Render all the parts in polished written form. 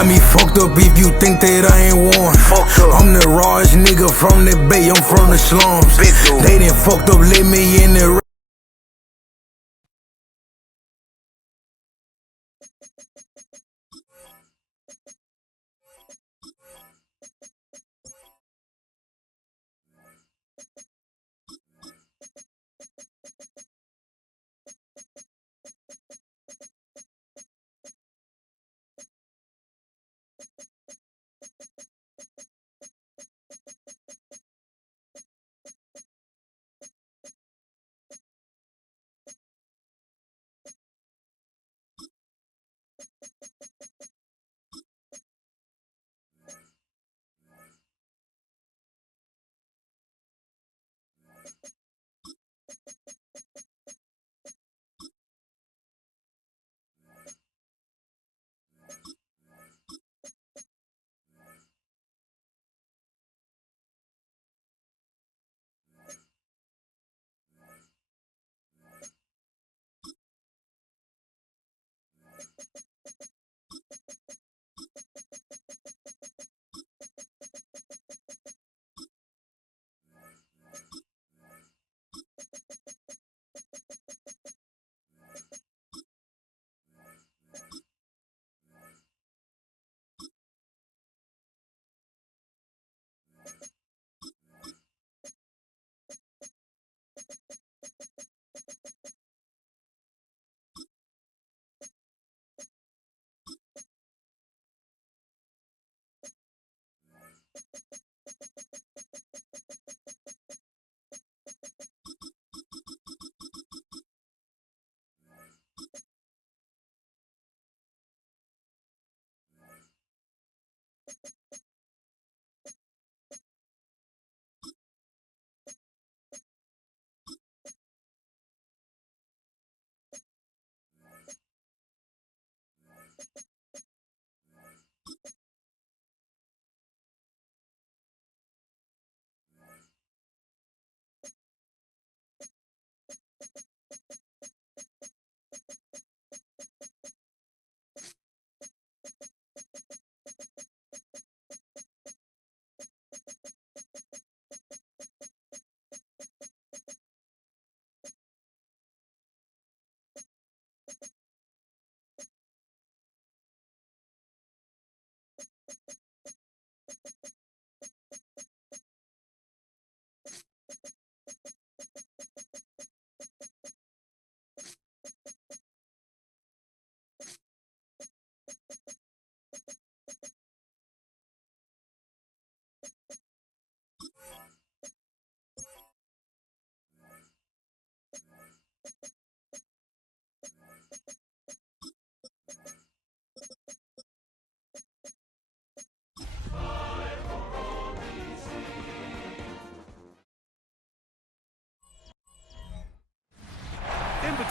got me fucked up if you think that I ain't warm. I'm the rawest nigga from the Bay, I'm from the slums. They done fucked up, let me in the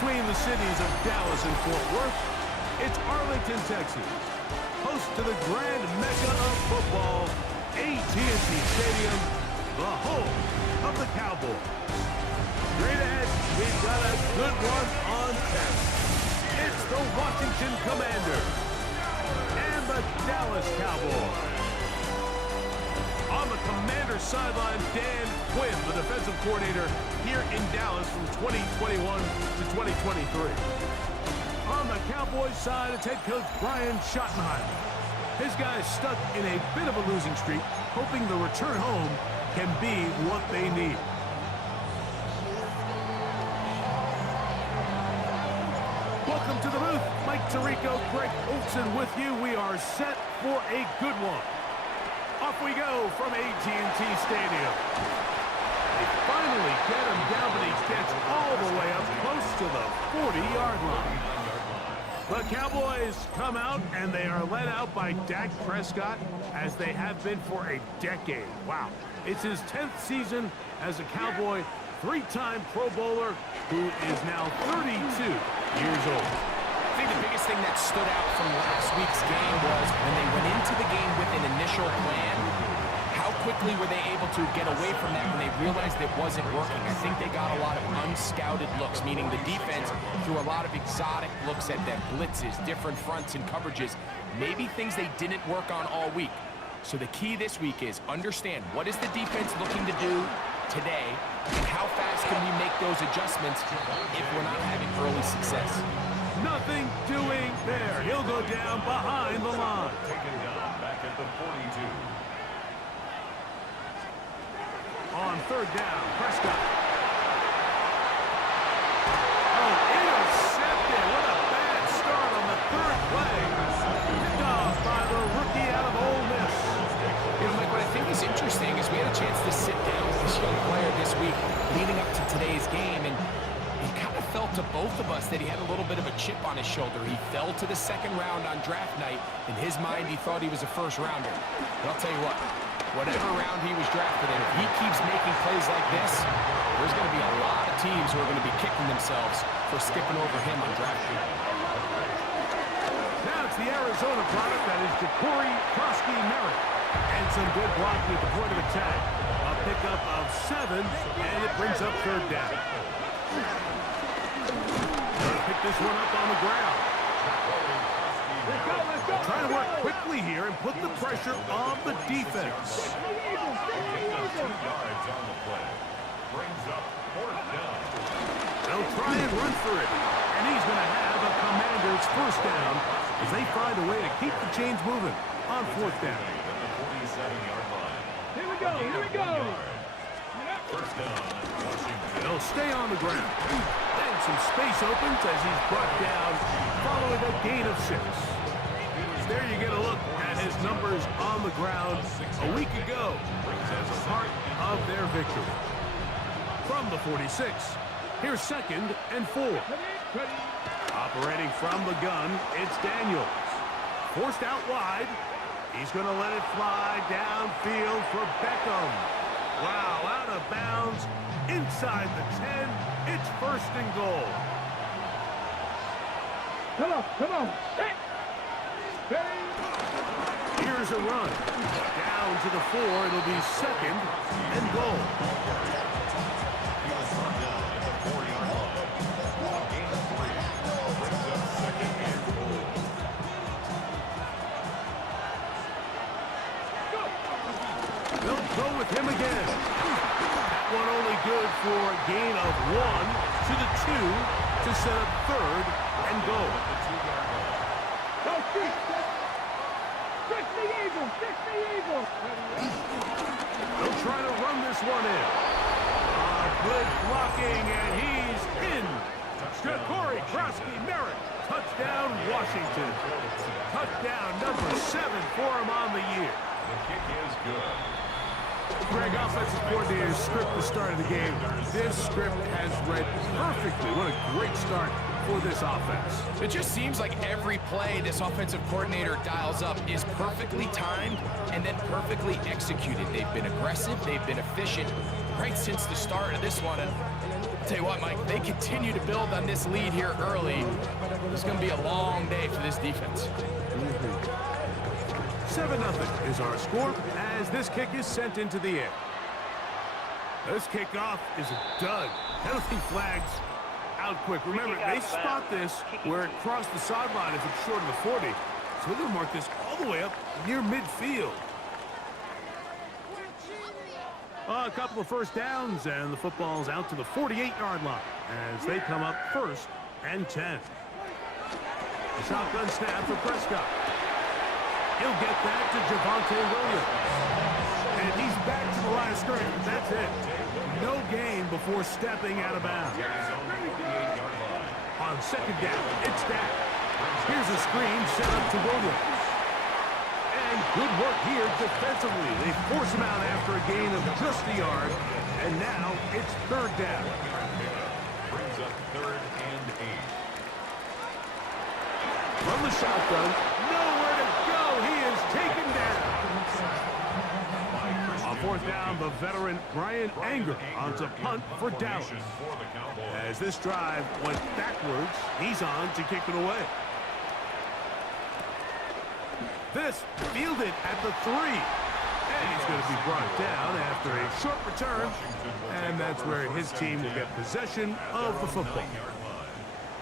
between the cities of Dallas and Fort Worth, it's Arlington, Texas, host to the grand mecca of football, AT&T Stadium, the home of the Cowboys. Straight ahead, we've got a good one on tap. It's the Washington Commanders and the Dallas Cowboys. On the Commanders sideline, Dan Quinn, the defensive coordinator here in Dallas from 2021 to 2023. On the Cowboys side, it's head coach Brian Schottenheimer. His guys stuck in a bit of a losing streak, hoping the return home can be what they need. Welcome to the booth. Mike Tirico, Greg Olson with you. We are set for a good one. Off we go from AT&T Stadium. They finally get him down, but he gets all the way up close to the 40-yard line. The Cowboys come out, and they are led out by Dak Prescott, as they have been for a decade. Wow. It's his 10th season as a Cowboy, three-time Pro Bowler, who is now 32 years old. I think the biggest thing that stood out from last week's game was when they went into the game with an initial plan, how quickly were they able to get away from that when they realized it wasn't working? I think they got a lot of unscouted looks, meaning the defense threw a lot of exotic looks at them, blitzes, different fronts and coverages, maybe things they didn't work on all week. So the key this week is understand what is the defense looking to do today, and how fast can we make those adjustments if we're not having early success. Nothing doing there. He'll go down behind the line. Taken down back at the 42. On third down, Prescott. Oh, intercepted. What a bad start on the third play. Picked off by the rookie out of Ole Miss. You know, Mike, what I think is interesting is we had a chance to sit down with this young player this week leading up to today's game, and it kind of felt to both of us that he had a little bit of a chip on his shoulder. He fell to the second round on draft night. In his mind, he thought he was a first rounder. But I'll tell you what, whatever round he was drafted in, if he keeps making plays like this, there's going to be a lot of teams who are going to be kicking themselves for skipping over him on draft day. Now it's the Arizona product that is Ja'Cory Merritt. And some good blocking at the point of attack. A pickup of 7, and it brings up third down. Gonna pick this one up on the ground. Trying to work quickly here and put the pressure on the defense. 2 yards on the play. Brings up 4th down. They'll try and run for it. And he's going to have a Commanders first down as they find a way to keep the chains moving on 4th down. At the 47-yard line. Here we go, here we go. First down, Washington. They'll stay on the ground. And some space opens as he's brought down following a gain of 6. There you get a look at his numbers on the ground a week ago as a part of their victory. From the 46, here's 2nd and 4. Operating from the gun, it's Daniels. Forced out wide. He's going to let it fly downfield for Beckham. Wow, out of bounds, inside the 10. It's 1st and goal. Come on. Here's a run. Down to the 4. It'll be 2nd and goal. He was brought down at the 4-yard line. Gain of 3. Brings up 2nd and goal. They'll go with him again. That one only good for a gain of 1 to the 2 to set up 3rd and goal. At the 2-yard line. Go, Fix the Eagles. They'll try to run this one in. Good blocking, and he's in. Ja'Cory Merritt. Touchdown, Washington. Touchdown number 7 for him on the year. The kick is good. Greg, offensive coordinator script the start of the game. This script has read perfectly. What a great start for this offense. It just seems like every play this offensive coordinator dials up is perfectly timed and then perfectly executed. They've been aggressive, they've been efficient right since the start of this one. And I'll tell you what, Mike, they continue to build on this lead here early. It's going to be a long day for this defense. 7-0 is our score as this kick is sent into the air. This kickoff is a dud. Penalty flags out quick. Remember, they spot this where it crossed the sideline if it's short of the 40. So they'll mark this all the way up near midfield. A couple of first downs, and the football's out to the 48-yard line as they come up 1st and 10. The shotgun snap for Prescott. He'll get that to Javonte Williams. And he's back to the line of scrimmage. That's it. No gain before stepping out of bounds. On 2nd down, it's Dak. Here's a screen set up to Williams. And good work here defensively. They force him out after a gain of just a yard. And now it's 3rd down. Brings up 3rd and 8. From the shotgun, nowhere to go. He is taken down. On 4th down, the veteran Brian Anger onto punt for Dallas. As this drive went backwards, he's on to kick it away. This fielded at the 3. And he's going to be brought down after a short return. And that's where his team will get possession of the football.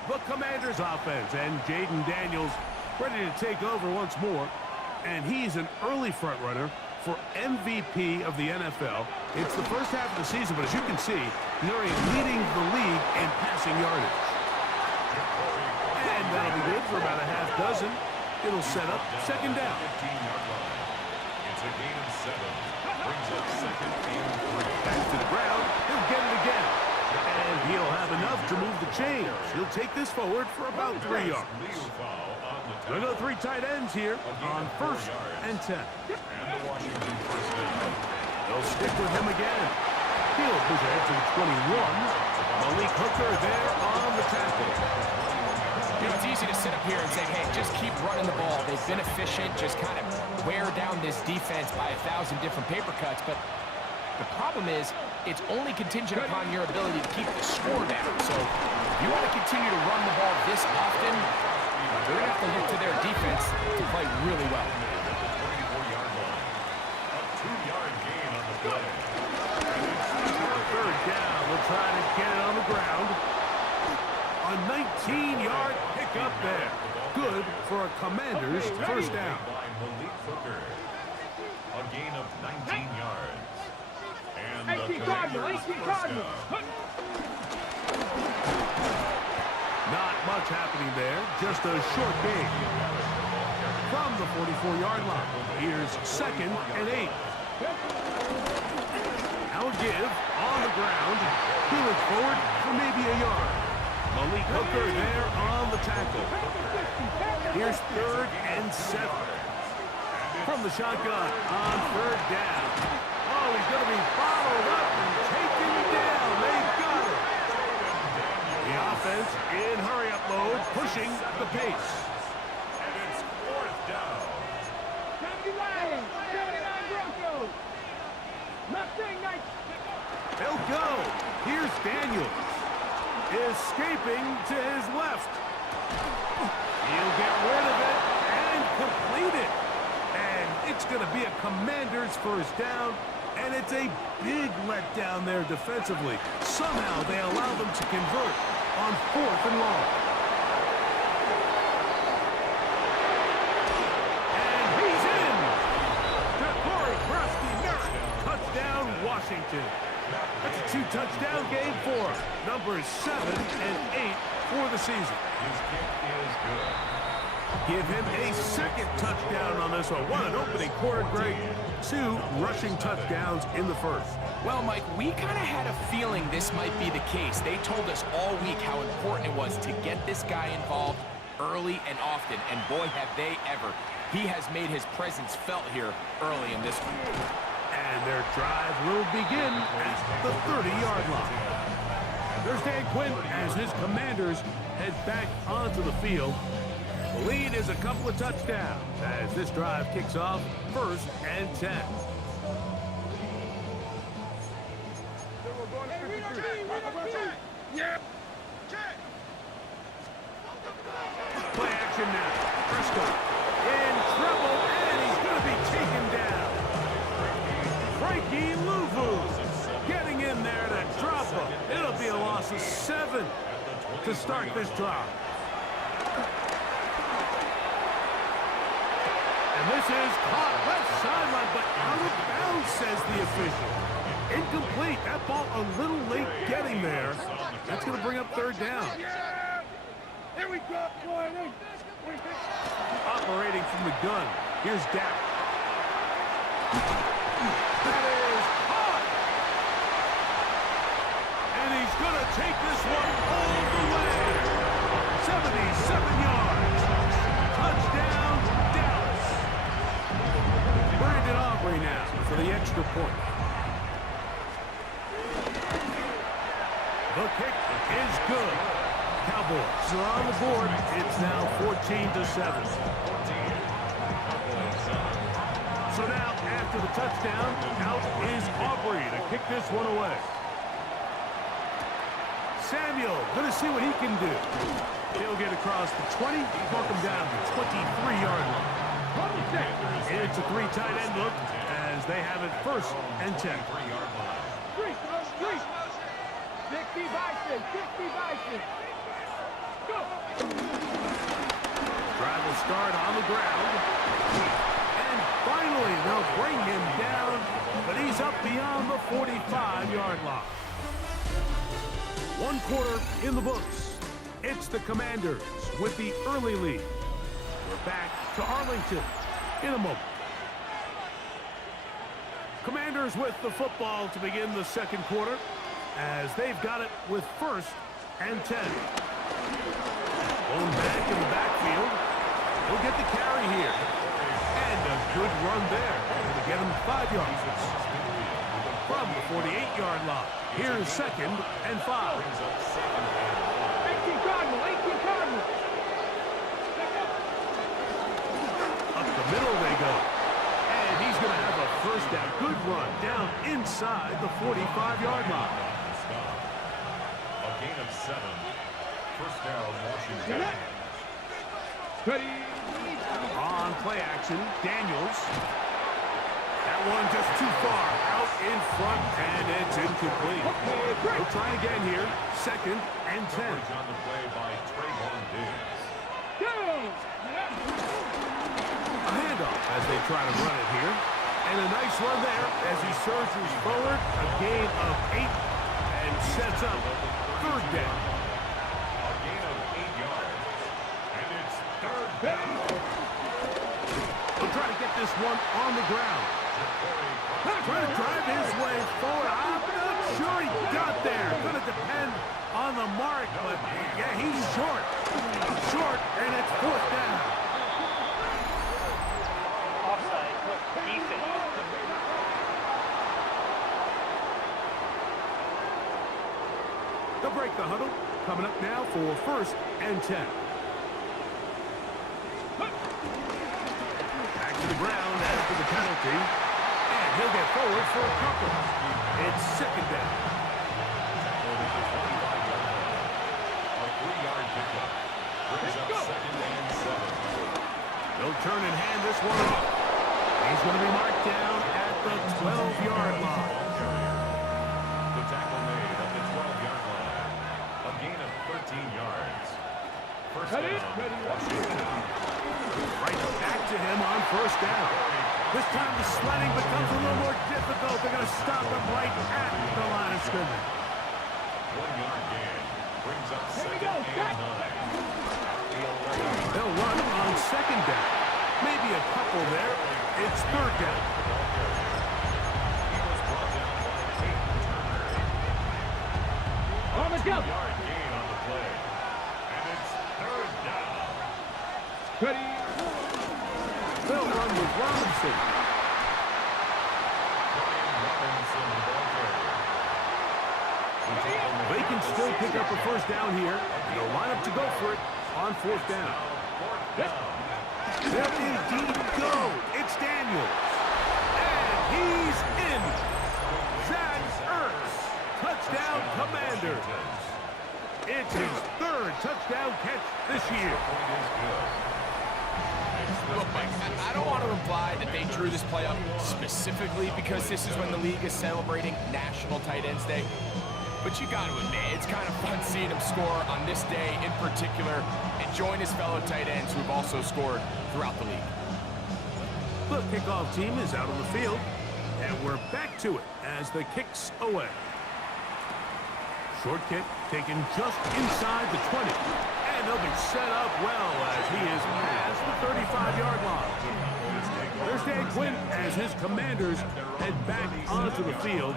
The Commanders offense, and Jaden Daniels ready to take over once more. And he's an early front runner for MVP of the NFL. It's the first half of the season, but as you can see, he's already leading the league in passing yardage. And that'll be good for about a half dozen. It'll set up second down. 15-yard line. It's a gain of 7. Brings up second and 3. Back to the ground. He'll get it again. And he'll have enough to move the chains. He'll take this forward for about 3 yards. Legal foul on the We'll go 3 tight ends here on 1st and 10. And the Washington first down. They'll stick with him again. He'll push ahead to the 21. Malik Hooker there on the tackle. You know, it's easy to sit up here and say, hey, just keep running the ball. They've been efficient, just kind of wear down this defense by 1,000 different paper cuts. But the problem is, it's only contingent upon your ability to keep the score down. So if you want to continue to run the ball this often, they're going to have to look to their defense to play really well. 24-yard line. A 2-yard gain on the play. Third down. We'll try to get it on the ground. A 19-yard pickup there. Good for a Commander's first down. By Malik Hooker. A gain of 19 yards. And the 18 Cardinal, Commanders 18 first Cardinal. down. Not much happening there. Just a short gain. From the 44-yard line. Here's second and 8. Now a give on the ground. He looks forward for maybe a yard. Malik Hooker there on the tackle. Here's 3rd and 7. From the shotgun on 3rd down. Oh, he's going to be bottled up and taken down. They've got it. The offense in hurry-up mode, pushing the pace. And it's 4th down. Tommy Lions, 79 Broncos. Mustang Knights. They'll go. Here's Daniels. Escaping to his left. He'll get rid of it and complete it. And it's going to be a Commander's first down. And it's a big letdown there defensively. Somehow they allow them to convert on 4th and long. And he's in. DeCorey Krusty-Merritt. Touchdown, Washington. That's a 2-touchdown game for numbers 7 and 8 for the season. His kick is good. Give him a second touchdown on this one. What an opening quarter, Greg. 2 rushing touchdowns in the first. Well, Mike, we kind of had a feeling this might be the case. They told us all week how important it was to get this guy involved early and often, and boy, have they ever. He has made his presence felt here early in this one. And their drive will begin at the 30-yard line. There's Dan Quinn as his Commanders head back onto the field. The lead is a couple of touchdowns as this drive kicks off 1st and 10. Play action now. Prescott in trouble, and he's going to be taken down. Frankie Luvu getting in there to drop him. It'll be a loss of 7 to start this drive. And this is caught left sideline, but out of bounds, says the official. Incomplete. That ball a little late getting there. That's going to bring up 3rd down. Here we go, boy. Operating from the gun. Here's Dak. That is caught. And he's going to take this one all the way. 77 yards. Touchdown, Dallas. Brandon Aubrey now for the extra point. The kick is good. Cowboys are on the board. It's now 14-7. So now, after the touchdown, out is Aubrey to kick this one away. Samuel, going to see what he can do. He'll get across the 20, mark him down to the 23-yard line. It's a 3 tight end look as they have it 1st and 10. 3-yard line. 60 Bison, 60 Bison. Go. Drive will start on the ground. And finally, they'll bring him down, but he's up beyond the 45-yard line. 1 quarter in the books. It's the Commanders with the early lead. We're back to Arlington in a moment. Commanders with the football to begin the second quarter as they've got it with 1st and 10. Blown back in the backfield. He'll get the carry here. And a good run there to get him 5 yards. From the 48-yard line, here's 2nd and 5. 18 Cardinal, 18 Cardinal. Up the middle they go. And he's going to have a 1st down. Good run down inside the 45-yard line. A gain of 7. 1st down, Washington. Ready. On play action, Daniels. That one just too far out in front, and it's incomplete. We'll try again here. 2nd and 10. Coverage on the play by Trayvon Diggs. Go. A handoff as they try to run it here. And a nice run there as he surges forward. A gain of 8 and sets up 3rd down. A gain of 8 yards. And it's 3rd down. He'll try to get this one on the ground. Trying to drive his way forward. I'm not sure he got there. Going to depend on the mark, but yeah, he's short. Short, and it's 4th down. Offside. Defense. They'll break the huddle. Coming up now for 1st and 10. Back to the ground after the penalty. And he'll get forward for a couple. It's 2nd down. A 3-yard pickup. Brings up 2nd and 7. They'll turn and hand this one off. He's going to be marked down at the 12-yard line. The tackle made at the 12-yard line. A gain of 13 yards. 1st down, Washington. Right back to him on 1st down. This time the sledding becomes a little more difficult. They're going to stop him right at the line of scrimmage. 1-yard gain. Brings up 2nd go, and 9. They'll run on 2nd down. Maybe a couple there. It's 3rd down. He was brought down by Peyton Turner. On the go. 2-yard gain on the play. And it's 3rd down. Ready. They'll run with Robinson. Brian Robinson, the ball carrier. The tackle made They can at the still pick 6-yard up a 1st down here. They'll line up to go for it on 4th down. 4th down. They'll indeed go. It's Daniels. And he's in. Zach Ertz. Touchdown, Commanders. It's his 3rd touchdown catch this year. Point is good. Look, Mike, I don't want to imply that they drew this play up specifically because this is when the league is celebrating National Tight Ends Day. But you got to admit, it's kind of fun seeing him score on this day in particular and join his fellow tight ends who have also scored throughout the league. The kickoff team is out on the field, and we're back to it as the kick's away. Short kick taken just inside the 20. And they'll be set up well as he is past the 35-yard line. There's Dan Quinn as his Commanders head back onto the field.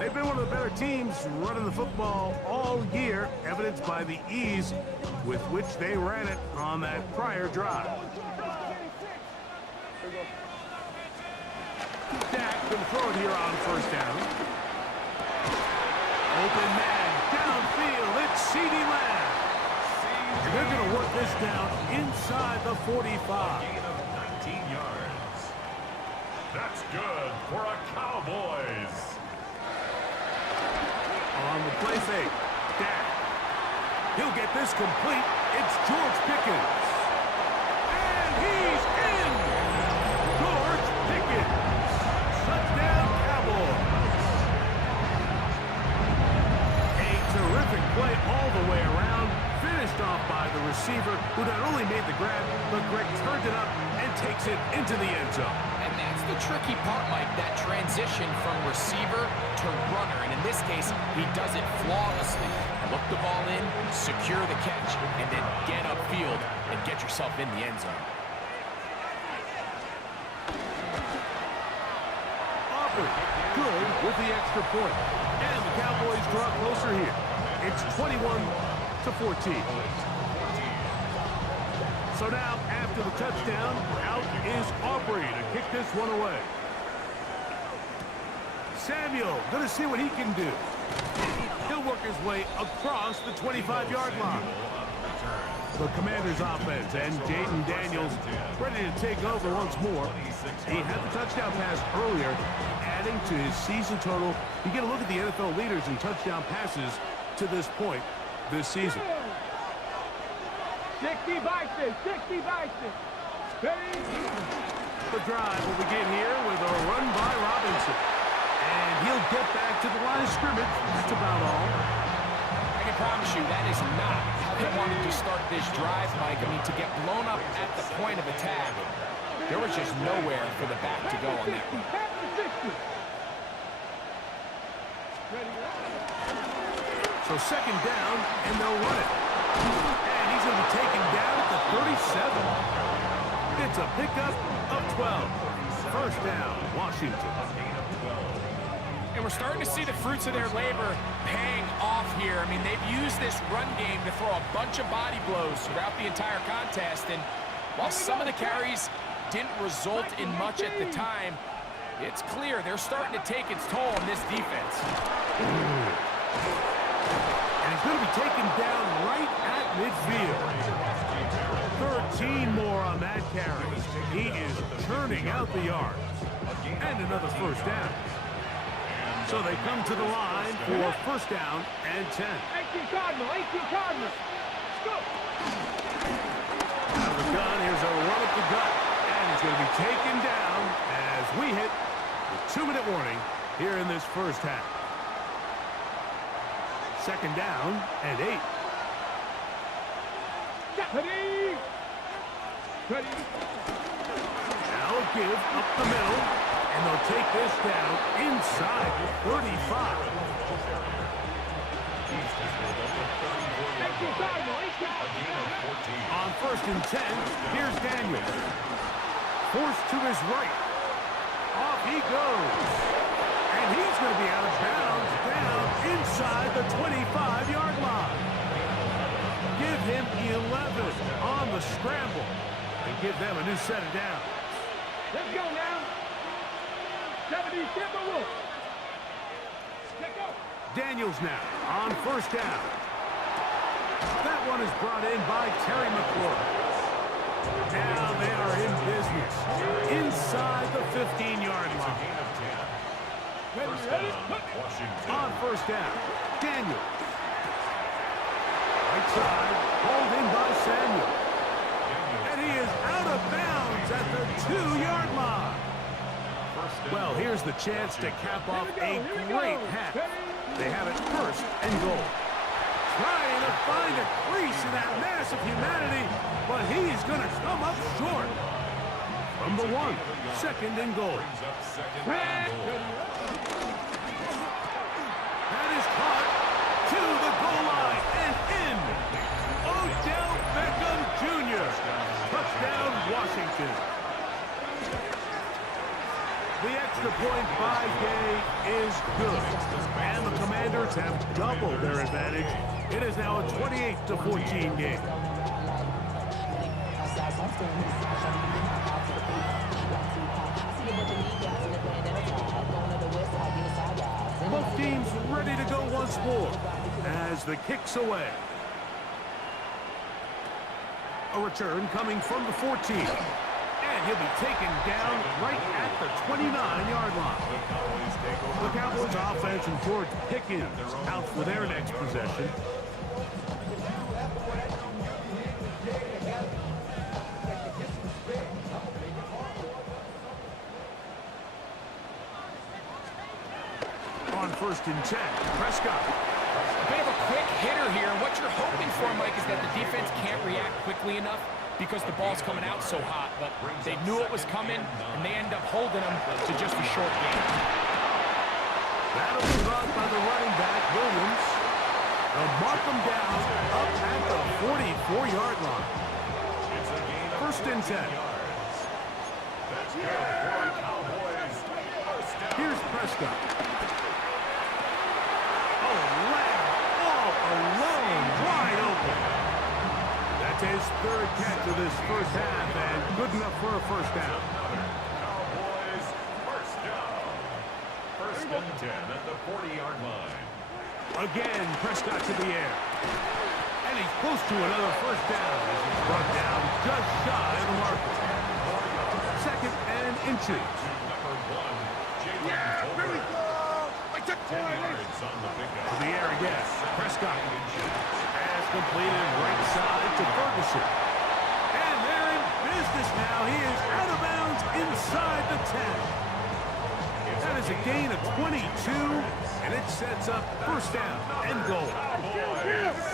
They've been one of the better teams running the football all year, evidenced by the ease with which they ran it on that prior drive. Dak can throw it here on 1st down. Open man, downfield, it's CeeDee Lamb. And they're going to work this down inside the 45. Gain of 19 yards. That's good for a Cowboys. On the play fake, Dak. He'll get this complete. It's George Pickens. And he's in! George Pickens. Touchdown, Cowboys. A terrific play all the way around. Finished off by the receiver. who not only made the grab, but Greg turned it up and takes it into the end zone. And that's the tricky part, Mike, that transition from receiver to runner. And in this case, he does it flawlessly. Look the ball in, secure the catch, and then get upfield and get yourself in the end zone. Aubrey, good with the extra point. And the Cowboys draw closer here. It's 21-14. So now, after the touchdown, out is Aubrey to kick this one away. Samuel, going to see what he can do. He'll work his way across the 25-yard line. The Commanders' offense and Jaden Daniels ready to take over once more. He had the touchdown pass earlier, adding to his season total. You get a look at the NFL leaders in touchdown passes to this point this season. 60 by 6, 60 by 6. Ready? The drive will begin here with a run by Robinson. And he'll get back to the line of scrimmage. That's about all. I can promise you that is not how they wanted to start this drive, Mike. I mean, to get blown up at the point of attack, there was just nowhere for the back to go on that one. So second down, and they'll run it. And he's going to be taken down at the 37. It's a pickup of 12. First down, Washington. And we're starting to see the fruits of their labor paying off here. I mean, they've used this run game to throw a bunch of body blows throughout the entire contest. And while some of the carries didn't result in much at the time, it's clear they're starting to take its toll on this defense. And he's going to be taken down right at midfield. 13 more on that carry. He is churning out the yards. And another first down. So they come to the line for first down and 10. 18 Cardinal, 18 Cardinal. Let's go. Out of the gun, here's a run at the gut. And he's going to be taken down as we hit the 2-minute warning here in this first half. Second down and 8. Ready? Ready? Now a give up the middle. And they'll take this down inside the 35. 18 Cardinal, 18. On first and 10, here's Daniel. Forced to his right. Off he goes. And he's going to be out of bounds down inside the 25-yard line. Give him 11 on the scramble and give them a new set of downs. Let's go now. 70 Timberwolves. Let's go. Daniels now on first down. That one is brought in by Terry McLaurin. Now they are in business inside the 15-yard line. On first down, Daniels. Right side, hauled in by Samuel. And he is out of bounds at the 2-yard line. Well, here's the chance to cap off a great half. They have it first and goal. Trying to find a crease in that mass of humanity, but he's going to come up short. From the 1, second and goal. That is caught to the goal line and in. Odell Beckham Jr. Touchdown, Washington. The extra point by Gay is good. And the Commanders have doubled their advantage. It is now a 28-14 game. Both teams ready to go once more as the kick's away. A return coming from the 14. And he'll be taken down right at the 29-yard line. The Cowboys offense and George Pickens out for their next possession. On first and 10, Prescott. A bit of a quick hitter here. What you're hoping for, Mike, is that the defense can't react quickly enough because the ball's coming out so hot. But they knew it was coming, and they end up holding them to just a short game. That'll be brought by the running back, Williams. They'll mark them down up at the 44-yard line. First and 10. Here's Prescott. Oh, Lamb all alone, wide open. That's his third catch of this first half, and good enough for a first down. Cowboys, first down. First and 10 at the 40-yard line. Again, Prescott to the air. And he's close to another first down as he's brought down just shy of the marker. Second and inches. To the air again. Prescott has completed right side to Ferguson. And they're in business now. He is out of bounds inside the 10. That is a gain of 22, and it sets up first down and goal.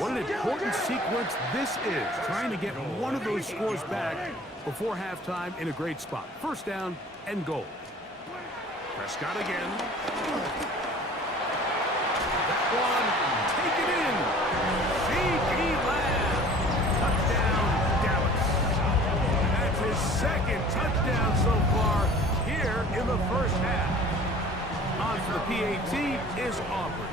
What an important sequence this is, trying to get one of those scores back before halftime in a great spot. First down and goal. Prescott again. That one, take it in. C.D. Lamb. Touchdown, Dallas. That's his second touchdown so far here in the first half. On for the PAT is Aubrey.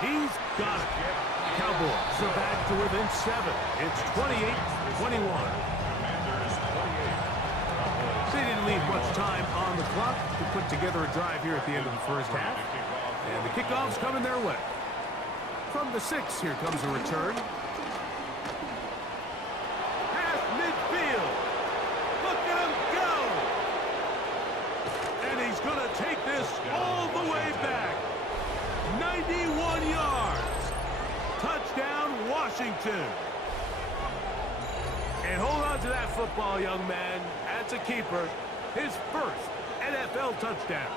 He's got it. Cowboys are back to within 7. It's 28-21. They didn't leave much time on the clock to put together a drive here at the end of the first half. And the kickoff's coming their way. From the 6, here comes a return. Half midfield. Look at him go! And he's going to take this all the way back. 91 yards. Touchdown, Washington. And hold on to that football, young man. That's a keeper. His first NFL touchdown.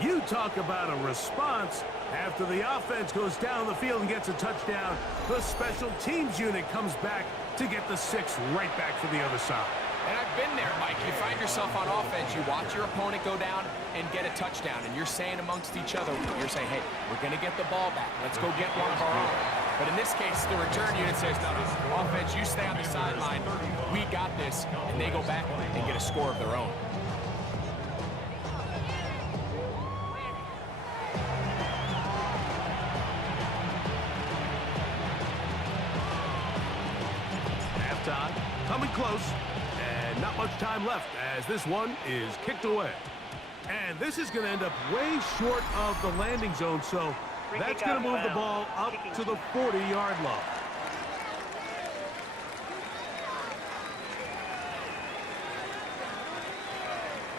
You talk about a response. After the offense goes down the field and gets a touchdown, the special teams unit comes back to get the 6 right back for the other side. And I've been there, Mike. You find yourself on offense, you watch your opponent go down and get a touchdown, and you're saying amongst each other, you're saying, hey, we're going to get the ball back. Let's go get one of our own. But in this case, the return unit says, no, offense, you stay on the sideline. We got this. And they go back and get a score of their own. Halftime, coming close, and not much time left as this one is kicked away. And this is going to end up way short of the landing zone, so that's going to move the ball up to the 40-yard line.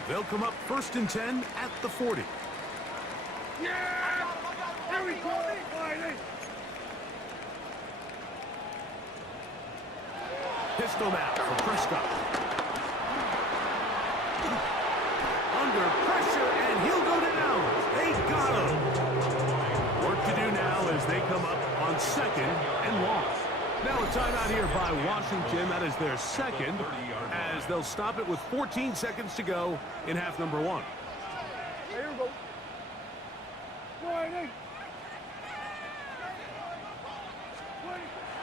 They'll come up first and 10 at the 40. Yeah! There we go! Pistol now for Prescott. Under pressure, and he'll go down. They got him. Work to do now as they come up on second and long. Now a timeout here by Washington. That is their second, as they'll stop it with 14 seconds to go in half number 1. Here we go.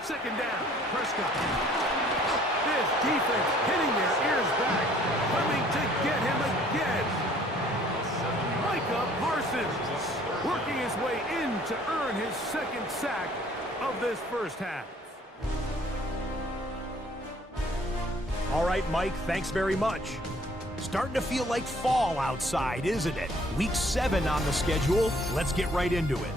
Second down, Prescott. This defense hitting their ears back, coming to get him again. Micah Parsons working his way in to earn his second sack of this first half. All right, Mike, thanks very much. Starting to feel like fall outside, isn't it? Week 7 on the schedule. Let's get right into it.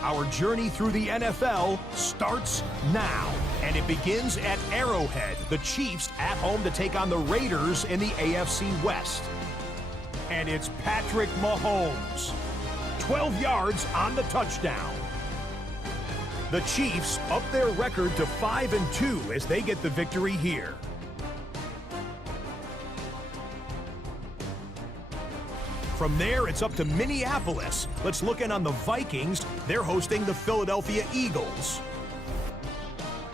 Our journey through the NFL starts now, and it begins at Arrowhead. The Chiefs at home to take on the Raiders in the AFC West. And it's Patrick Mahomes. 12 yards on the touchdown. The Chiefs up their record to 5-2 as they get the victory here. From there, it's up to Minneapolis. Let's look in on the Vikings. They're hosting the Philadelphia Eagles.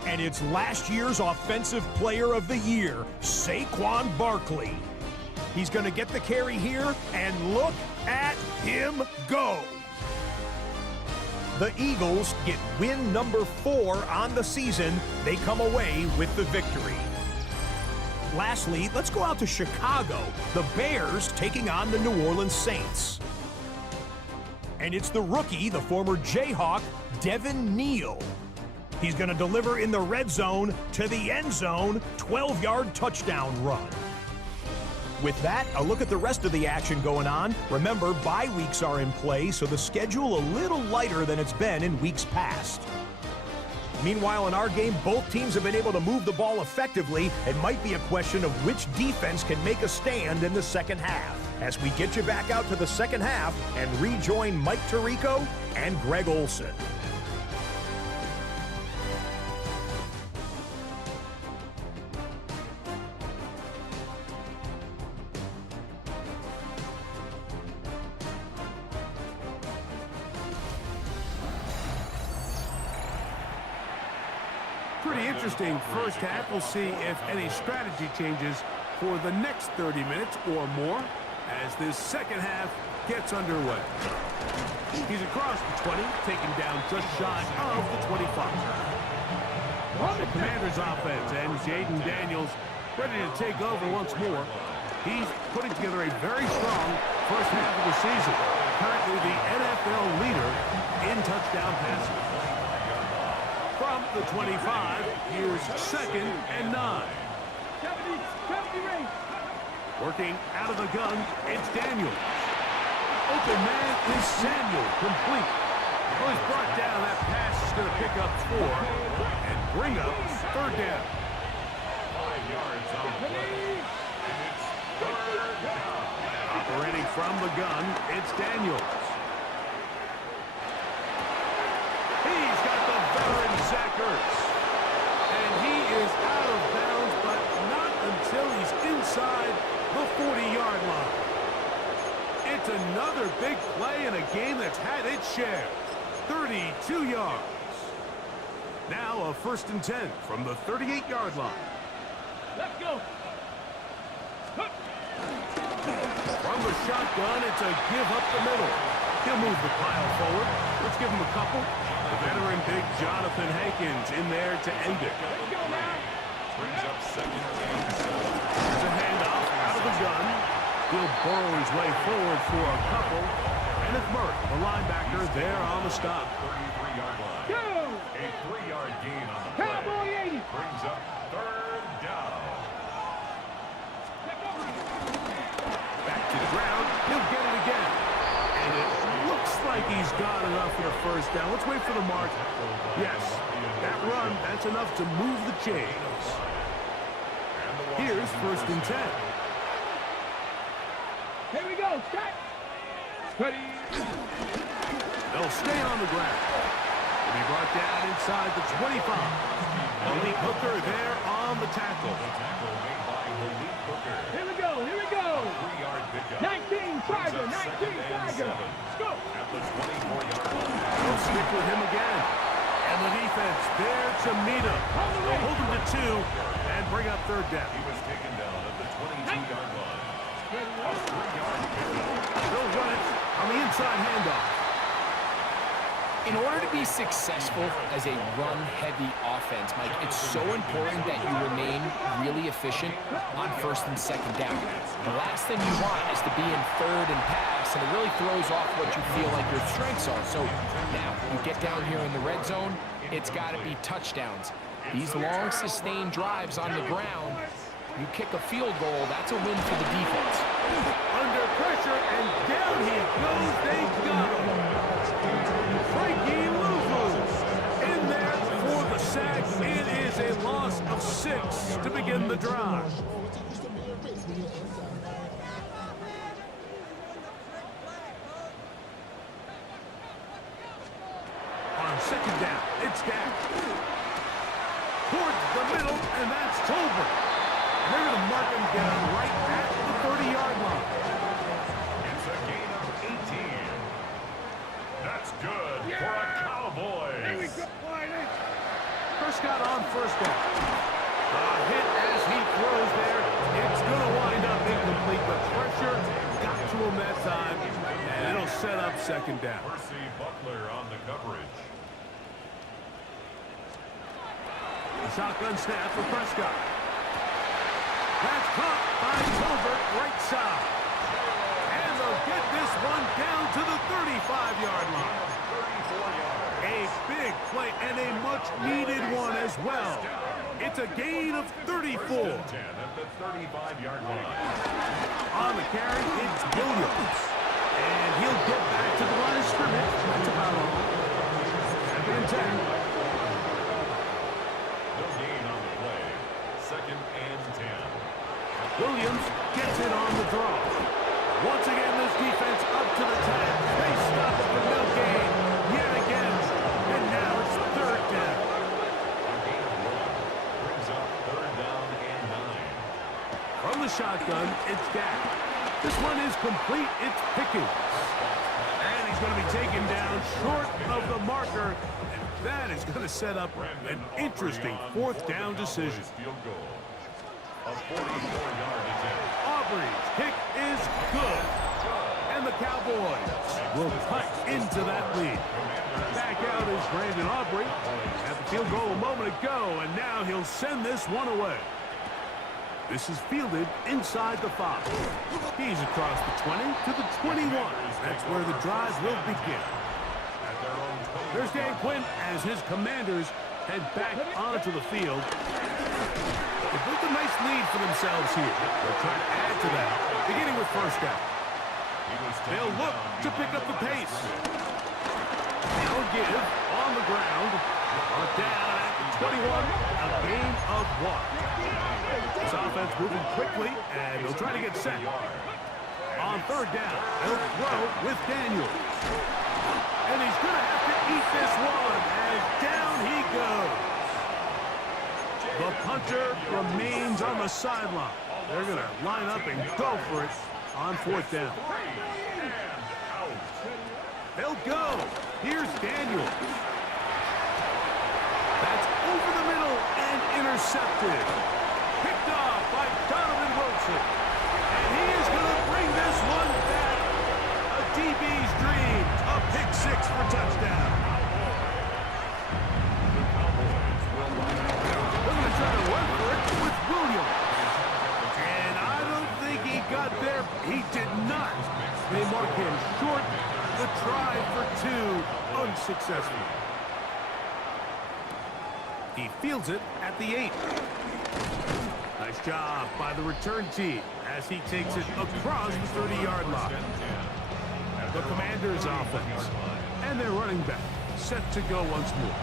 And it's last year's Offensive Player of the Year, Saquon Barkley. He's going to get the carry here, and look at him go. The Eagles get win number 4 on the season. They come away with the victory. Lastly, let's go out to Chicago. The Bears taking on the New Orleans Saints. And it's the rookie, the former Jayhawk, Devin Neal. He's going to deliver in the red zone to the end zone, 12-yard touchdown run. With that, a look at the rest of the action going on. Remember, bye weeks are in play, so the schedule a little lighter than it's been in weeks past. Meanwhile, in our game, both teams have been able to move the ball effectively. It might be a question of which defense can make a stand in the second half. As we get you back out to the second half and rejoin Mike Tirico and Greg Olsen. Pretty interesting first half. We'll see if any strategy changes for the next 30 minutes or more as this second half gets underway. He's across the 20, taken down just shy of the 25. The Commanders offense and Jaden Daniels ready to take over once more. He's putting together a very strong first half of the season. Currently the NFL leader in touchdown passes. From the 25, here's 2nd and 9. Working out of the gun, it's Daniels. Open man is Samuel, complete. Well, he's brought down. That pass is going to pick up 4 and bring up 3rd down. 5 yards on the play. And it's 3rd down. Operating from the gun, it's Daniels. He's got the veteran Zach Ertz. And he is out of bounds, but not until he's inside the 40-yard line. It's another big play in a game that's had its share. 32 yards. Now a 1st and 10 from the 38-yard line. Let's go. From the shotgun, it's a give up the middle. He'll move the pile forward. Let's give him a couple. The veteran big Jonathan Hankins in there to end it. Brings up 2nd and 7. There's a handoff out of the gun. He'll burrow his way forward for a couple. Kenneth Murray, the linebacker, there on the stop. 33-yard line. Go. A 3-yard gain on the play. Cowboy 80. Brings up 3rd down. Back to the ground. He'll get it again. And it looks like he's got enough for the 1st down. Let's wait for the mark. Yes, that run, that's enough to move the chains. Here's 1st and 10. Here we go. Start. Ready. They'll stay on the ground. He'll be brought down inside the 25. Malik Hooker there on the tackle. The tackle made by Malik Hooker. Here we go. Here we go. 3-yard pickup. 19 Tiger. 19 Brings up 2nd and Tiger. 7. Let's go. At the 24-yard line. They'll stick with him again. And the defense there to meet him. They'll hold him to 2 and bring up 3rd down. He was taken down at the 22-yard line. A 3-yard pickup. They'll run it on the inside handoff. In order to be successful as a run-heavy offense, Mike, it's so important that you remain really efficient on 1st and 2nd down. The last thing you want is to be in 3rd and pass, and it really throws off what you feel like your strengths are. So now, you get down here in the red zone, it's got to be touchdowns. These long, sustained drives on the ground, you kick a field goal, that's a win for the defense. Under pressure, and down he goes. They got him. Frankie Luvu in there for the sack. It is a loss of 6 to begin the drive. On 2nd down, it's Dak. Towards the middle, and that's Tolbert. They're going to mark him down right at the 30-yard line. It's a gain Prescott on first down. A hit as he throws there. It's going to wind up incomplete, but pressure got to him that time, and it'll set up second down. Percy Butler on the coverage. The shotgun snap for Prescott. That's caught by Tolbert right side. And they'll get this one down to the 35-yard line. A big play and a much-needed one as well. It's a gain of 34. 10 at the 35-yard line. On the carry, it's Williams. And he'll get back to the line of scrimmage. That's about all. Second and 10. No gain on the play. Second and 10. Williams gets it on the draw. Once again, this defense up to the task. They stop it with no gain. Yet again. And now it's third down. A gain of 1 brings up third down and 9. From the shotgun, it's Dak. This one is complete. It's Pickens. And he's going to be taken down short of the marker. And that is going to set up an interesting fourth down decision. Field goal. A 44-yard attempt. Aubrey's kick is good. And the Cowboys will cut into that lead. Back out is Brandon Aubrey. Had the field goal a moment ago, and now he'll send this one away. This is fielded inside the 5. He's across the 20 to the 21. That's where the drive will begin. There's Dan Quinn as his Commanders head back onto the field. They built a nice lead for themselves here. They'll try to add to that, beginning with first down. They'll look to pick up the pace. They'll give on the ground. On down at the 21, a gain of 1. This offense moving quickly, and they'll try to get set. On third down, they'll throw with Daniels. And he's going to have to eat this one, as down he goes. The punter remains on the sideline. They're going to line up and go for it on fourth down. They'll go. Here's Daniels. That's over the middle and intercepted. Picked off by Donovan Wilson. And he is going to bring this one back. A DB's dream. A pick 6 for touchdown. They're going to try to run for it with Williams. And I don't think he got there. He did not. They mark him short. The try for 2, unsuccessful. He fields it at the 8. Nice job by the return team as he takes it across the 30-yard line. The Commanders' offense and their running back set to go once more.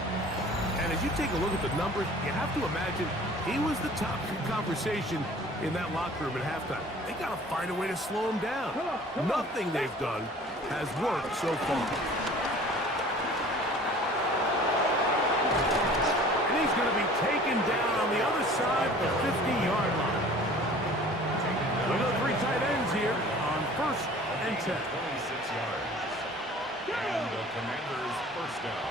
And as you take a look at the numbers, you have to imagine he was the top conversation in that locker room at halftime. They got to find a way to slow him down. Nothing they've done has worked so far. And he's going to be taken down on the other side of the 50-yard line. Look at the 3 tight ends here on first and 10. 26 yards. And the Commanders' first down.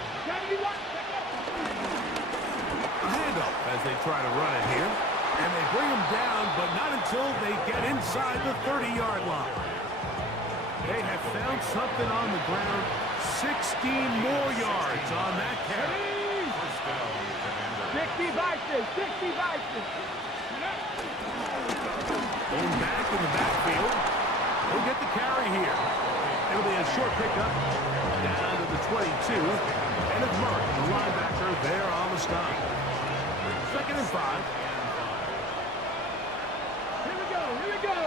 A handoff as they try to run it here. And they bring him down, but not until they get inside the 30-yard line. They have found something on the ground. 16 more yards on that carry. First down, Commanders. 60 Vikings, 60 Vikings. Going back in the backfield. He'll get the carry here. It'll be a short pickup down to the 22. And it's Murray, the linebacker, there on the stop. Second and 5. Here we go.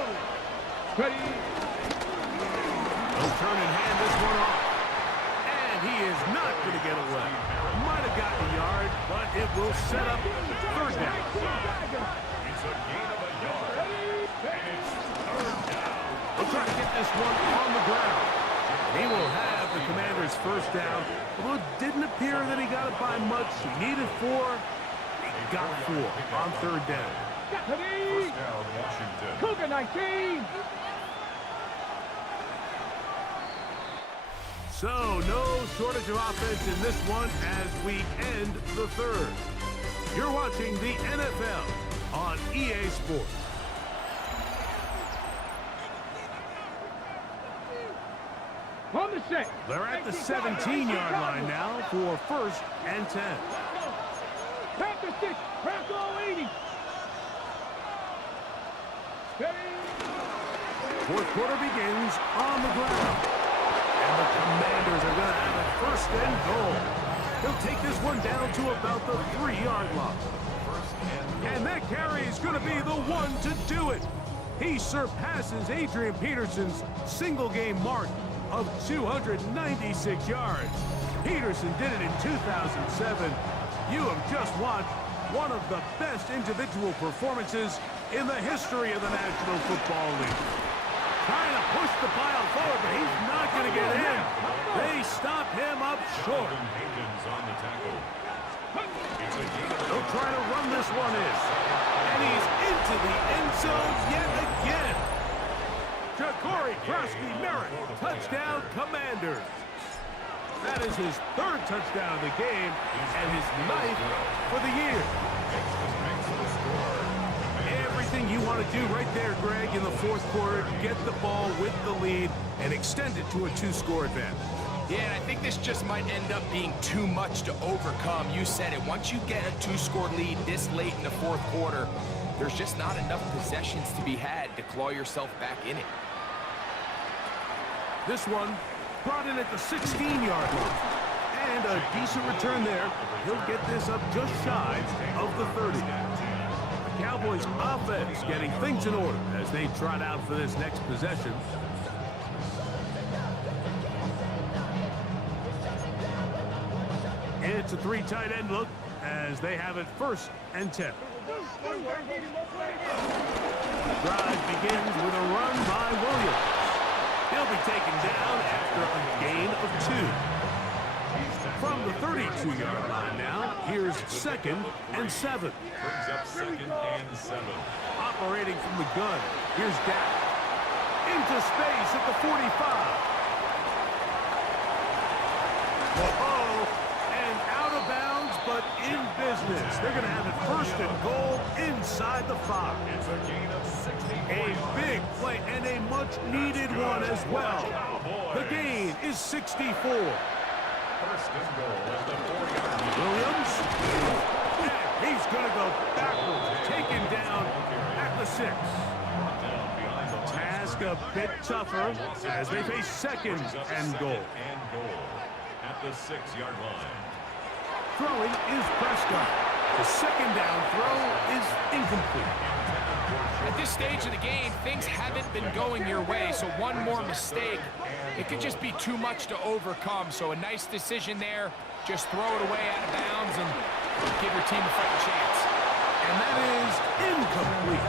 Ready. They'll turn and hand this one off. And he is not going to get away. Might have gotten a yard, but it will set up third down. It's a gain of a yard. And it's third down. They'll try to get this one on the ground. He will have the Commanders' first down. Although it didn't appear that he got it by much. He needed 4. He got 4 on third down. Ready. First down, Washington. Cougar 19. So, no shortage of offense in this one as we end the third. You're watching the NFL on EA Sports. On the set. They're at the 17-yard line now for 1st and 10. Back to 6. Bronco 80. Steady. Fourth quarter begins on the ground. And the Commanders are going to have a 1st and goal. He'll take this one down to about the 3-yard line. And that carry is going to be the one to do it. He surpasses Adrian Peterson's single-game mark of 296 yards. Peterson did it in 2007. You have just watched one of the best individual performances in the history of the National Football League. Trying to push the pile forward, but he's not going to get in. They stop him up short. They'll try to run this one in. And he's into the end zone yet again. Ja'Cory Krosky-Merritt, touchdown Commanders. That is his 3rd touchdown of the game and his 9th for the year. Everything you want to do right there, Greg, in the 4th quarter, get the ball with the lead and extend it to a 2-score advantage. Yeah, and I think this just might end up being too much to overcome. You said it. Once you get a 2-score lead this late in the 4th quarter, there's just not enough possessions to be had to claw yourself back in it. This one brought in at the 16-yard line. And a decent return there. He'll get this up just shy of the 30. The Cowboys offense getting things in order as they trot out for this next possession. It's a 3 tight end look as they have it 1st and 10. The drive begins with a run by Williams. He'll be taken down after a gain of 2. From the 32-yard line now, here's 2nd and 7. Brings up 2nd and 7. Operating from the gun, here's Dak. Into space at the 45. Whoa, and out of bounds, but in business. They're going to have it 1st and goal inside the 5. It's a gain of 60. A big play and a much-needed one as well. The gain is 64. 1st and goal at the 4-yard line. Williams, and he's going to go backwards, taken down at the 6. Task a bit tougher as they face 2nd and goal. At the 6-yard line. Throwing is Prescott. The 2nd down throw is incomplete. At this stage of the game, things haven't been going your way, so one more mistake, it could just be too much to overcome. So a nice decision there. Just throw it away out of bounds and give your team a fighting chance. And that is incomplete.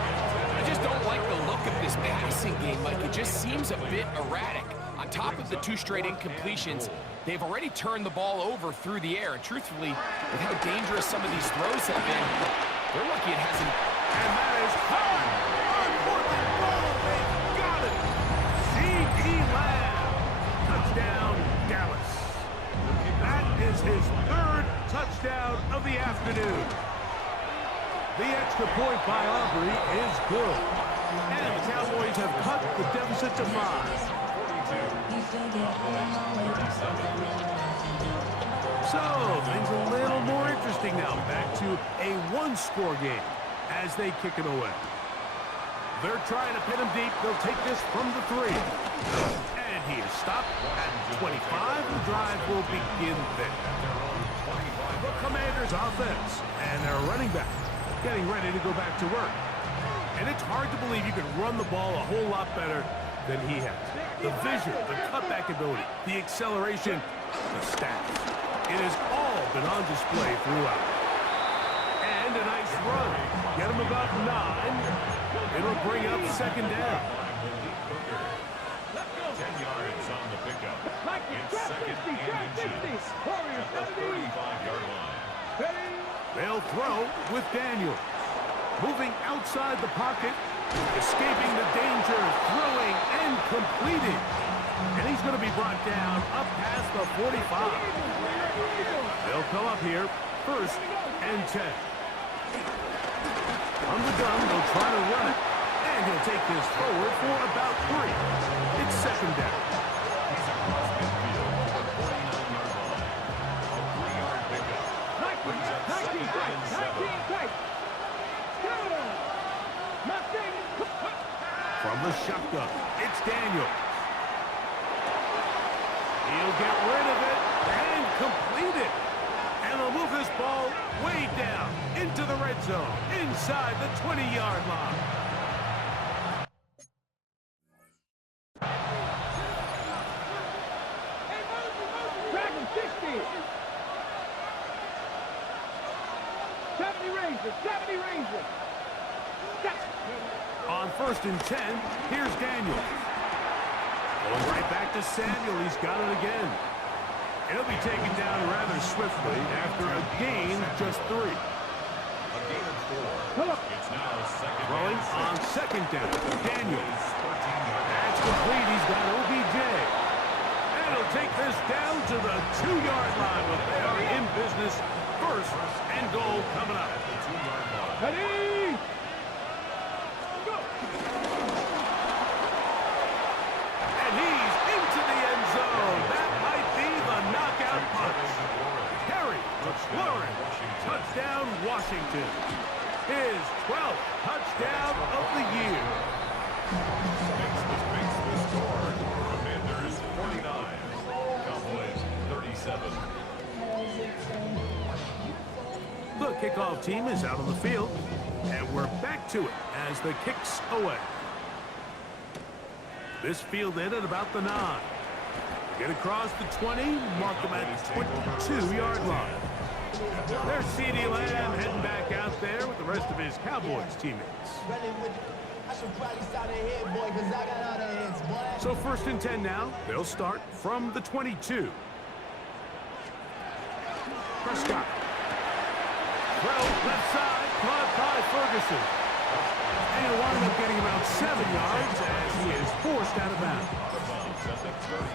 I just don't like the look of this passing game. Like, it just seems a bit erratic. On top of the 2 straight incompletions, they've already turned the ball over through the air. And truthfully, with how dangerous some of these throws have been, they're lucky it hasn't. And that is high. On 4th and goal. They got it. C.D. Lamb. Touchdown, Dallas. That is his 3rd touchdown of the afternoon. The extra point by Aubrey is good. And the Cowboys have cut the deficit to 5. So, things a little more interesting now. Back to a 1-score game as they kick it away. They're trying to pin him deep. They'll take this from the 3. And he is stopped at 25. The drive will begin there. The Commanders' offense and their running back getting ready to go back to work. And it's hard to believe you can run the ball a whole lot better than he has. The vision, the cutback ability, the acceleration, the stats. It has all been on display throughout. And a nice run. Get him about 9. It'll bring up 2nd down. 10 yards on the pickup. It's 2nd and inches. At the 35-yard line. They'll throw with Daniel. Moving outside the pocket. Escaping the danger. Throwing and completing. And he's going to be brought down up past the 45. They'll come up here 1st and 10. On the gun, they'll try to run it. And he'll take this forward for about 3. It's second down. He's across midfield for the 49-yard line. A 3-yard pickup. Brings up 19 second and 7. From the shotgun, it's Daniel. He'll get rid of it and complete it. And they'll move this ball way down into the red zone, inside the 20-yard line. Dragon 60. 70 Rangers. 70 Rangers. On 1st and 10, here's Daniel. Going right back to Samuel. He's got it again. He'll be taken down rather swiftly after a gain of just 3. A gain of 4. It's now second Throwing and 6. on second down. Daniel. 13 yards. That's complete. He's got OBJ. And he'll take this down to the 2-yard line, but they are in business. First and goal coming up. At the 2-yard line. Ready? Go. And he's into the end zone. That might be the knockout punch. Harry McLaurin. Touchdown, Washington. His 12th touchdown of the year. Makes the score. Commanders 49. Cowboys 37. The kickoff team is out on the field, and we're back to it as the kick's away. This field in at about the 9. Get across the 20, mark them at the 22-yard line. There's CeeDee Lamb heading back out there with the rest of his Cowboys teammates. So 1st and 10 now. They'll start from the 22. Prescott. Throw left side, caught by Ferguson. And he'll wind up getting about 7 yards as he is forced out of bounds.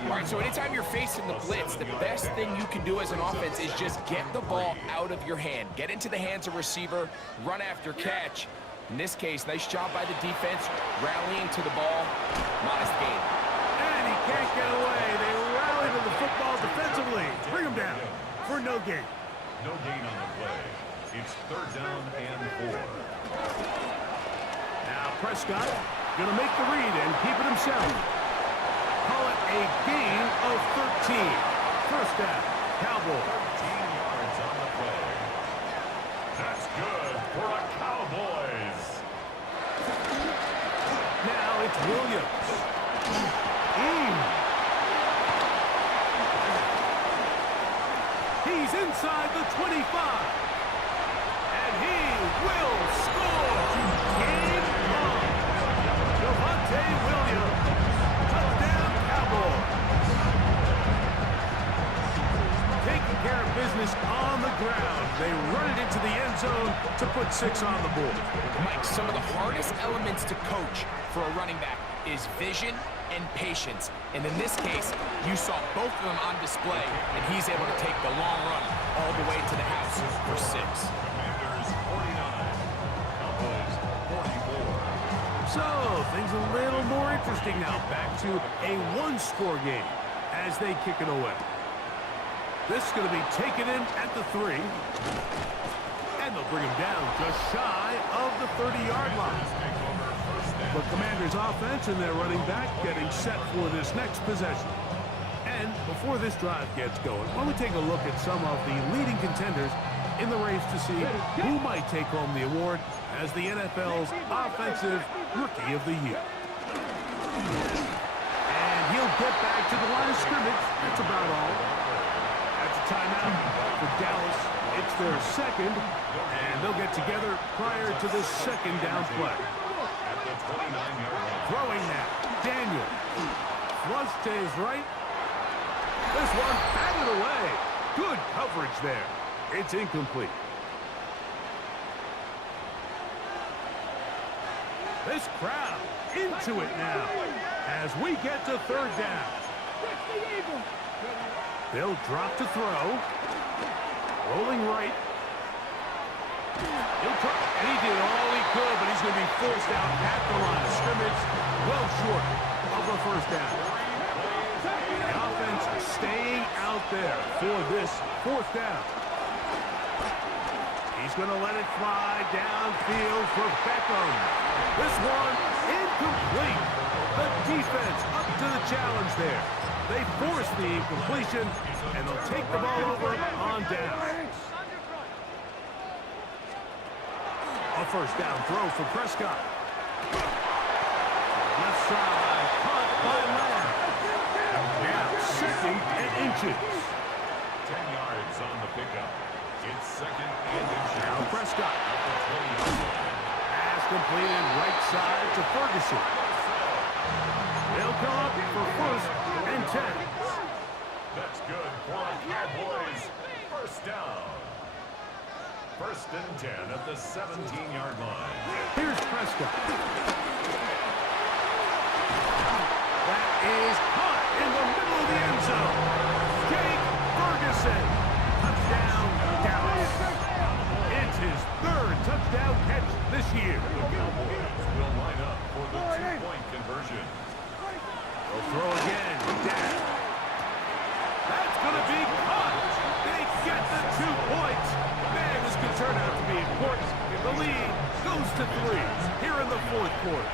All right, so anytime you're facing the blitz, the best thing you can do as an offense is just get the ball out of your hand. Get into the hands of receiver, run after catch. In this case, nice job by the defense, rallying to the ball. Modest gain. And he can't get away. They rally to the football defensively. Bring him down for no gain. No gain on the play. It's 3rd down and 4. Now Prescott gonna make the read and keep it himself. Call it a gain of 13. First down, Cowboys. 13 yards on the play. That's good for the Cowboys. Now it's Williams. He's inside the 25. And he will score. Game on. Javonte Williams. Touchdown, Cowboys. Taking care of business on the ground. They run it into the end zone to put 6 on the board. Mike, some of the hardest elements to coach for a running back is vision and patience. And in this case, you saw both of them on display, and he's able to take the long run all the way to the house for 6. Commanders 49. Cowboys 44. So, things a little more interesting now. Back to a 1-score game as they kick it away. This is going to be taken in at the 3. And they'll bring him down just shy of the 30-yard line. The Commanders' offense and their running back getting set for this next possession. And before this drive gets going, why don't we take a look at some of the leading contenders in the race to see who might take home the award as the NFL's Offensive Rookie of the Year. And he'll get back to the line of scrimmage. That's about all. That's a timeout for Dallas. It's their second, and they'll get together prior to this second down play. Throwing that, Daniel. Flush to his right. This one batted away. Good coverage there. It's incomplete. This crowd into it now as we get to 3rd down. They'll drop to throw. Rolling right. And he did all he could, but he's going to be forced out at the line of scrimmage, well short of a first down. The offense staying out there for this fourth down. He's going to let it fly downfield for Beckham. This one incomplete. The defense up to the challenge there. They force the incompletion, and they'll take the ball over on down. A first down throw for Prescott. Left side, caught by Lamb. Now second and inches. 10 yards on the pickup. It's second and inches. Now Prescott. Pass completed right side to Ferguson. They'll come up for first and 10. That's good for the Cowboys. First down. First and 10 at the 17-yard line. Here's Prescott. That is caught in the middle of the end zone. Jake Ferguson. Touchdown, Dallas. It's his third touchdown catch this year. The Cowboys will line up for the two-point conversion. They'll throw again. Down. That's going to be caught. They get the 2 points. Man, this could turn out to be important. The lead goes to 3 here in the fourth quarter.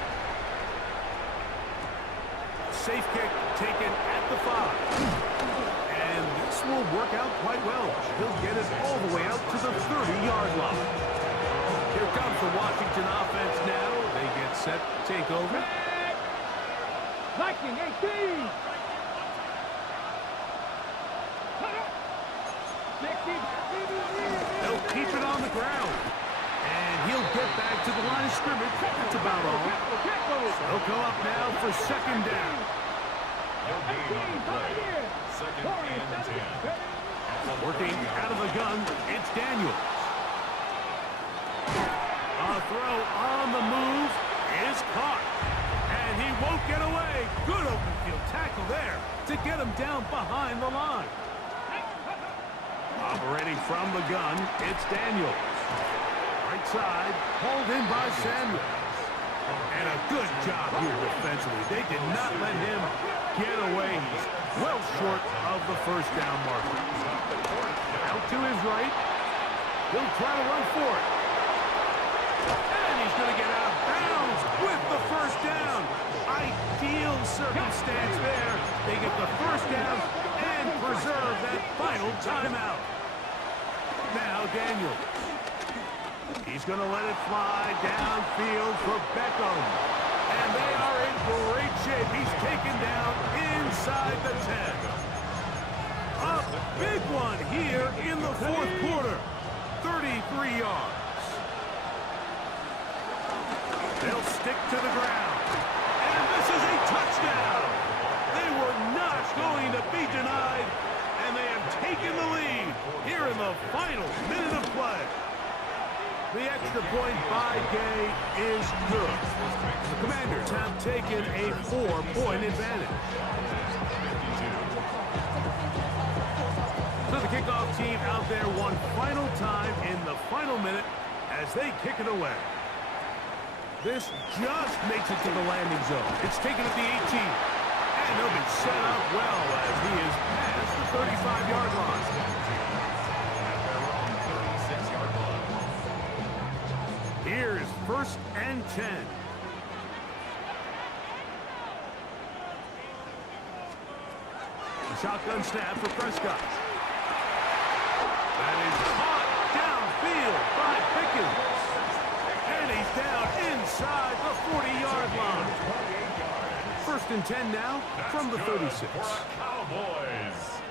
Safe kick taken at the 5. And this will work out quite well. He'll get it all the way out to the 30-yard line. Here comes the Washington offense now. They get set to take over. Viking 18. They'll keep it on the ground. And he'll get back to the line of scrimmage. That's about all. They'll go up now for second down. No gain on the play. Second and 10. Working out of the gun, it's Daniels. A throw on the move is caught. And he won't get away. Good open field tackle there to get him down behind the line. Operating from the gun, it's Daniels. Right side, hauled in by Samuels. And a good job here defensively. They did not let him get away. He's well short of the first down marker. Out to his right. He'll try to run for it. And he's going to get out of bounds with the first down. Ideal circumstance there. They get the first down and preserve that final timeout. Now Daniels. He's going to let it fly downfield for Beckham. And they are in great shape. He's taken down inside the 10. A big one here in the fourth quarter. 33 yards. They'll stick to the ground. And this is a touchdown. They were not going to be denied. And they have taken the lead here in the final minute of play. The extra point by Gay is good. The Commanders have taken a 4-point advantage. So the kickoff team out there one final time in the final minute as they kick it away. This just makes it to the landing zone. It's taken at the 18. And they'll be set up well as he is past the 35-yard line. Here's first and 10. The shotgun snap for Prescott. That is caught downfield by Pickens. And he's down inside the 40-yard line. First and 10 now from the 36. Cowboys.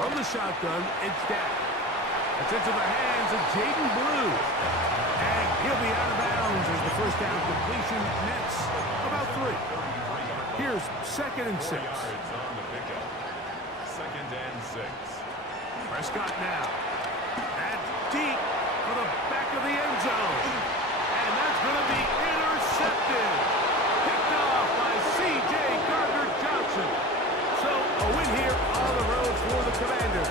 From the shotgun, it's Dak. It's into the hands of Jaden Blue. And he'll be out of bounds as the first down completion nets about 3. Here's second and 6. On the pickup. Second and 6. Prescott now. That's deep for the back of the end zone. And that's going to be intercepted. Picked off by C.J. Gardner-Johnson. So a win here on the road for the Commanders.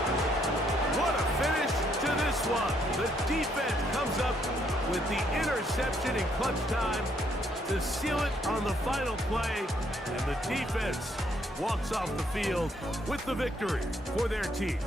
What a finish to this one. The defense comes up with the interception in clutch time to seal it on the final play, and the defense walks off the field with the victory for their team.